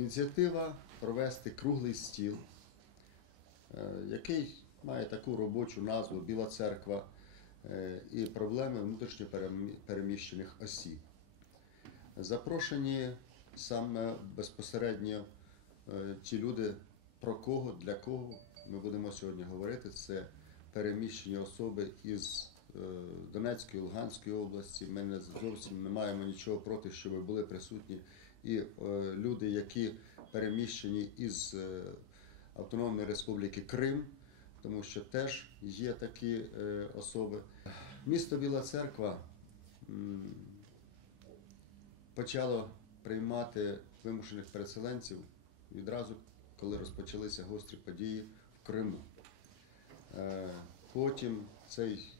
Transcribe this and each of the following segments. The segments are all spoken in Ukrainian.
Ініціатива провести круглий стіл, е, який має таку робочу назву Біла церква е, і проблеми внутрішньо переміщених осіб. Запрошені саме безпосередньо е, ті люди, про кого, для кого ми будемо сьогодні говорити. Це переміщені особи із Донецької, Луганської області. Ми не зовсім не маємо нічого проти, щоб були присутні і е, люди, які переміщені із е, Автономної Республіки Крим, тому що теж є такі е, особи. Місто Біла Церква почало приймати вимушених переселенців відразу, коли розпочалися гострі події в Криму. Потім цей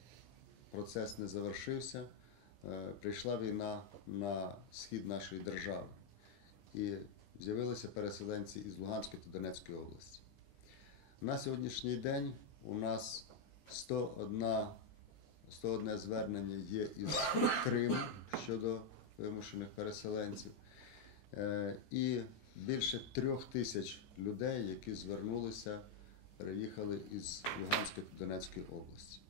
процес не завершився. Прийшла війна на схід нашої держави і з'явилися переселенці із Луганської та Донецької області. На сьогоднішній день у нас 101, 101 звернення є із Криму щодо вимушених переселенців. Е, І більше трьох тисяч людей, які звернулися, переїхали із Луганської та Донецької області.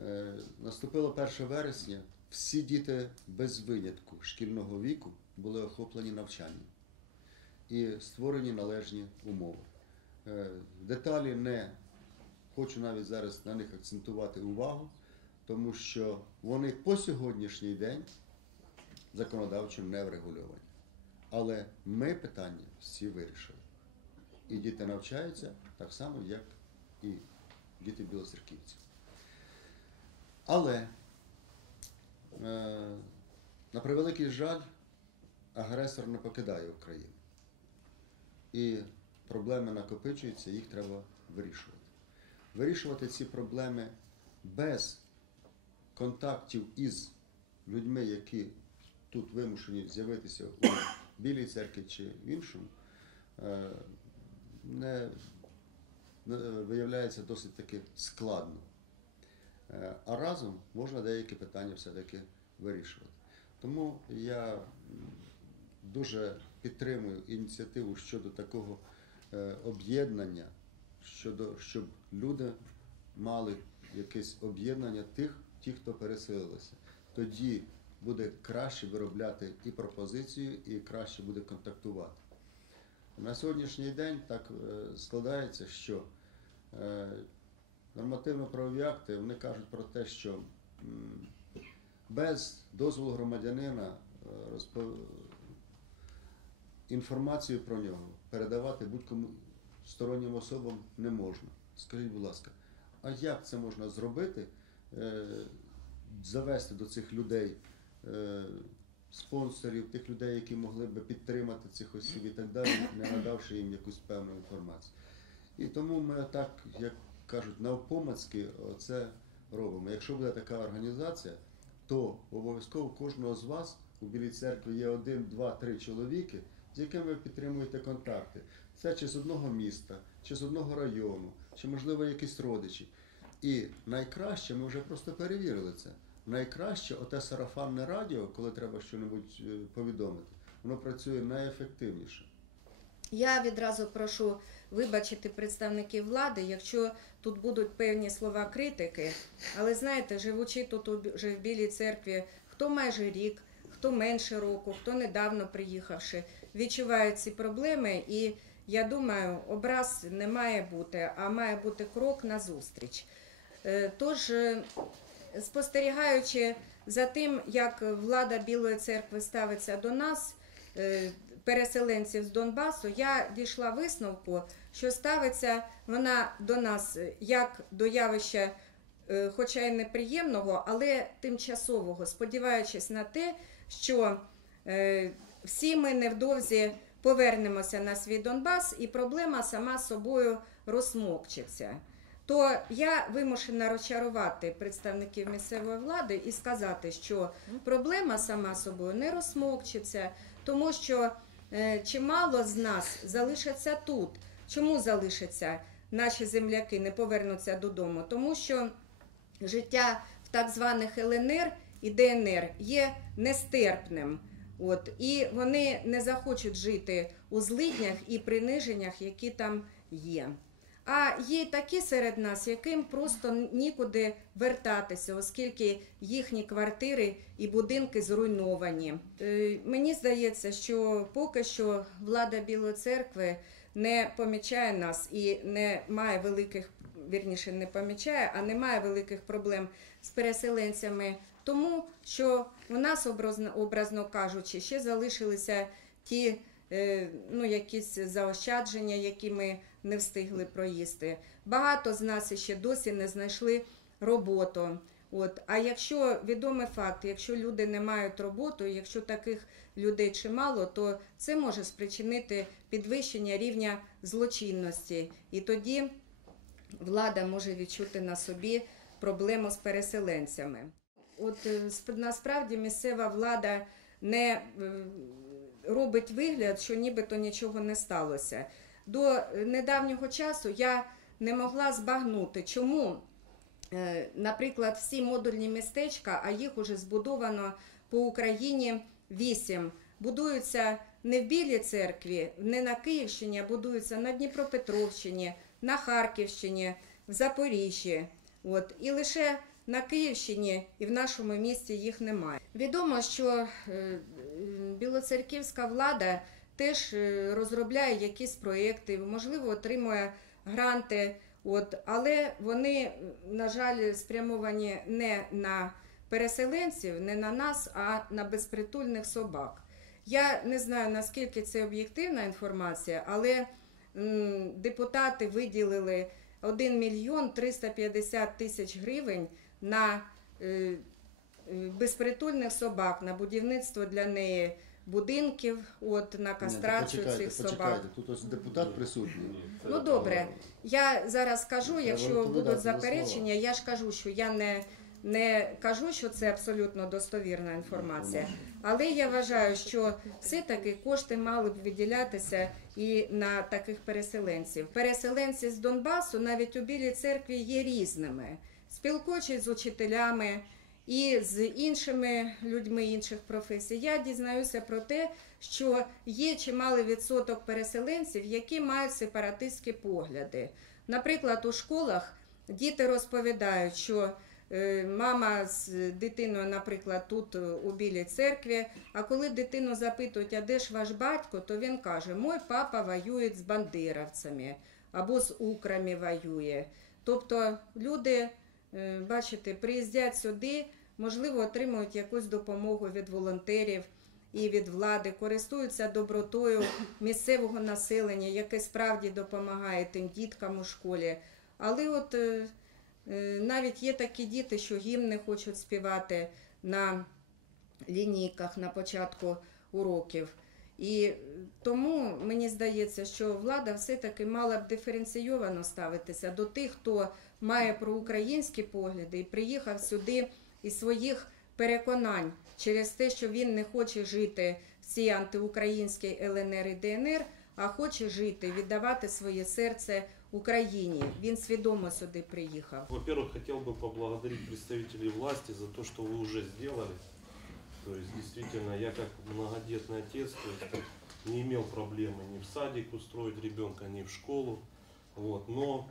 Е, Наступило 1 вересня. Всі діти без винятку шкільного віку були охоплені навчанням і створені належні умови. Е, Деталі не хочу навіть зараз на них акцентувати увагу, тому що вони по сьогоднішній день законодавчо не врегульовані. Але ми питання всі вирішили. І діти навчаються так само, як і діти білоцерківців. Але, е, на превеликий жаль, агресор не покидає Україну. І проблеми накопичуються, їх треба вирішувати. Вирішувати ці проблеми без контактів із людьми, які тут вимушені з'явитися у Білій церкві чи в іншому, е, не, виявляється досить таки складно. Е, А разом можна деякі питання все-таки вирішувати. Тому я дуже підтримую ініціативу щодо такого е, об'єднання, щодо, щоб люди мали якесь об'єднання тих, ті, хто переселилися. Тоді буде краще виробляти і пропозицію, і краще буде контактувати. На сьогоднішній день так е, складається, що е, нормативно-правові акти вони кажуть про те, що без дозволу громадянина інформацію про нього передавати будь-кому стороннім особам не можна. Скажіть, будь ласка, а як це можна зробити? Е, Завести до цих людей е, спонсорів, тих людей, які могли би підтримати цих осіб і так далі, не надавши їм якусь певну інформацію. І тому ми так, як кажуть, навпомацьки це робимо. Якщо буде така організація, то обов'язково кожного з вас у Білій церкві є один, два, три чоловіки, з якими ви підтримуєте контакти. Це чи з одного міста, чи з одного району, чи, можливо, якісь родичі. І найкраще, ми вже просто перевірили це. Найкраще оте сарафанне радіо, коли треба щось повідомити, воно працює найефективніше. Я відразу прошу вибачити представників влади, якщо тут будуть певні слова критики. Але знаєте, живучи тут вже в Білій церкві, хто майже рік, хто менше року, хто недавно приїхавши, відчувають ці проблеми. І я думаю, образ не має бути, а має бути крок назустріч. Е, Тож, е, спостерігаючи за тим, як влада Білої церкви ставиться до нас, е, переселенців з Донбасу, я дійшла висновку, що ставиться вона до нас як до явища, хоча й неприємного, але тимчасового, сподіваючись на те, що всі ми невдовзі повернемося на свій Донбас, і проблема сама собою розмокчиться. То я вимушена розчарувати представників місцевої влади і сказати, що проблема сама собою не розсмокчиться, тому що е, чимало з нас залишаться тут. Чому залишаться наші земляки, не повернуться додому? Тому що життя в так званих ЛНР і ДНР є нестерпним. От, і вони не захочуть жити у злиднях і приниженнях, які там є. А є такі серед нас, яким просто нікуди вертатися, оскільки їхні квартири і будинки зруйновані. Е, Мені здається, що поки що влада Білої церкви не помічає нас і не має великих, вірніше, не помічає, а не має великих проблем з переселенцями, тому що у нас, образно, образно кажучи, ще залишилися ті е, ну, якісь заощадження, які ми не встигли проїсти. Багато з нас ще досі не знайшли роботу. От. А якщо відомий факт, якщо люди не мають роботу, якщо таких людей чимало, то це може спричинити підвищення рівня злочинності. І тоді влада може відчути на собі проблему з переселенцями. От е, насправді місцева влада не е, робить вигляд, що нібито нічого не сталося. До е, недавнього часу я не могла збагнути, чому, наприклад, всі модульні містечка, а їх уже збудовано по Україні вісім, будуються не в Білій церкві, не на Київщині, а будуються на Дніпропетровщині, на Харківщині, в Запоріжжі. От. І лише на Київщині і в нашому місті їх немає. Відомо, що е, білоцерківська влада теж е, розробляє якісь проєкти, можливо, отримує гранти, от, але вони, на жаль, спрямовані не на переселенців, не на нас, а на безпритульних собак. Я не знаю, наскільки це об'єктивна інформація, але депутати виділили 1 мільйон 350 тисяч гривень на е, е, безпритульних собак, на будівництво для неї будинків, от, на кастрацію Ні, цих почекайте, собак. почекайте. Тут ось депутат присутній. Ну добре, я зараз скажу, Треба якщо будуть заперечення, я ж кажу, що я не, не кажу, що це абсолютно достовірна інформація. Але я вважаю, що все-таки кошти мали б виділятися і на таких переселенців. Переселенці з Донбасу навіть у Білій церкві є різними. Спілкуючись з учителями і з іншими людьми інших професій, я дізнаюся про те, що є чималий відсоток переселенців, які мають сепаратистські погляди. Наприклад, у школах діти розповідають, що е, мама з дитиною, наприклад, тут е, у Білій церкві, а коли дитину запитують, а де ж ваш батько, то він каже: Мой папа воює з бандеровцями або з украми воює. Тобто люди, бачите, приїздять сюди, можливо, отримують якусь допомогу від волонтерів і від влади, користуються добротою місцевого населення, яке справді допомагає тим діткам у школі. Але от е, е, навіть є такі діти, що гімни хочуть співати на лінійках на початку уроків. І е, тому мені здається, що влада все-таки мала б диференційовано ставитися до тих, хто має проукраїнські погляди і приїхав сюди із своїх переконань через те, що він не хоче жити в цій антиукраїнській ЛНР і ДНР, а хоче жити, віддавати своє серце Україні. Він свідомо сюди приїхав. Во-первых, хотел бы поблагодарить представителей власти за то, что вы уже сделали. То есть, действительно, я как многодетный отец, то есть, не имел проблемы ни в садик устроить ребенка, ни в школу. Вот. Но,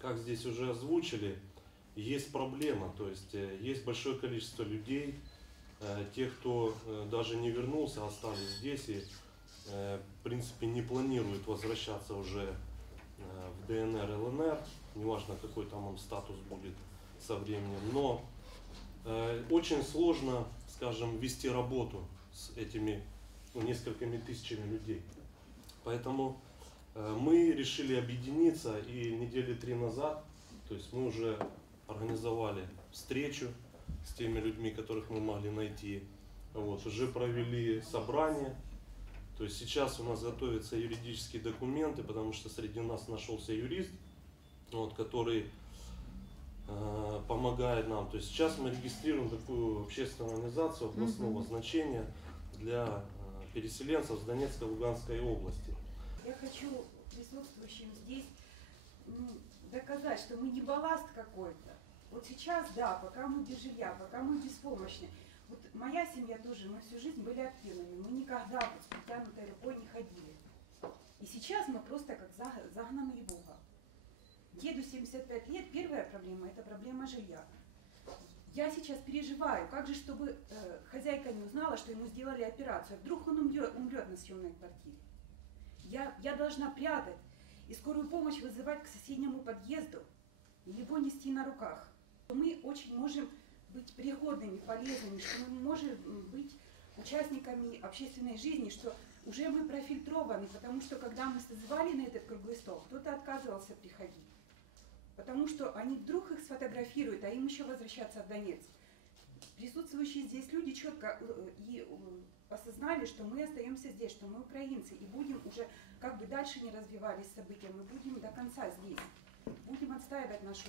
как здесь уже озвучили, есть проблема. То есть, э, есть большое количество людей, э, тех, кто э, даже не вернулся, остались здесь и, в принципе, не планирует возвращаться уже в ДНР, ЛНР, неважно какой там он статус будет со временем, но очень сложно, скажем, вести работу с этими ну, несколькими тысячами людей. Поэтому э, мы решили объединиться и недели три назад, то есть мы уже организовали встречу с теми людьми, которых мы могли найти, вот, уже провели собрание, то есть сейчас у нас готовятся юридические документы, потому что среди нас нашелся юрист, вот, который помогает нам. То есть сейчас мы регистрируем такую общественную организацию областного Мгм. значения для э, переселенцев с Донецкой и Луганской области. Я хочу присутствующим здесь м, доказать, что мы не балласт какой-то. Вот сейчас, да, пока мы без жилья, пока мы беспомощны, Вот моя семья тоже, мы всю жизнь были активными, мы никогда вот с протянутой рукой не ходили. И сейчас мы просто как за- загнанные угол. Деду 75 лет, первая проблема – это проблема жилья. Я сейчас переживаю, как же, чтобы э, хозяйка не узнала, что ему сделали операцию. Вдруг он умрет, умрет на съемной квартире. Я, я должна прятать и скорую помощь вызывать к соседнему подъезду его нести на руках. Мы очень можем быть пригодными, полезными, что мы можем быть участниками общественной жизни, что уже мы профильтрованы, потому что когда мы созвали на этот круглый стол, кто-то отказывался приходить. Потому что они вдруг их сфотографируют, а им еще возвращаться в Донецк. Присутствующие здесь люди четко э, и э, осознали, что мы остаемся здесь, что мы украинцы, и будем уже, как бы дальше не развивались события, мы будем до конца здесь. Будем отстаивать нашу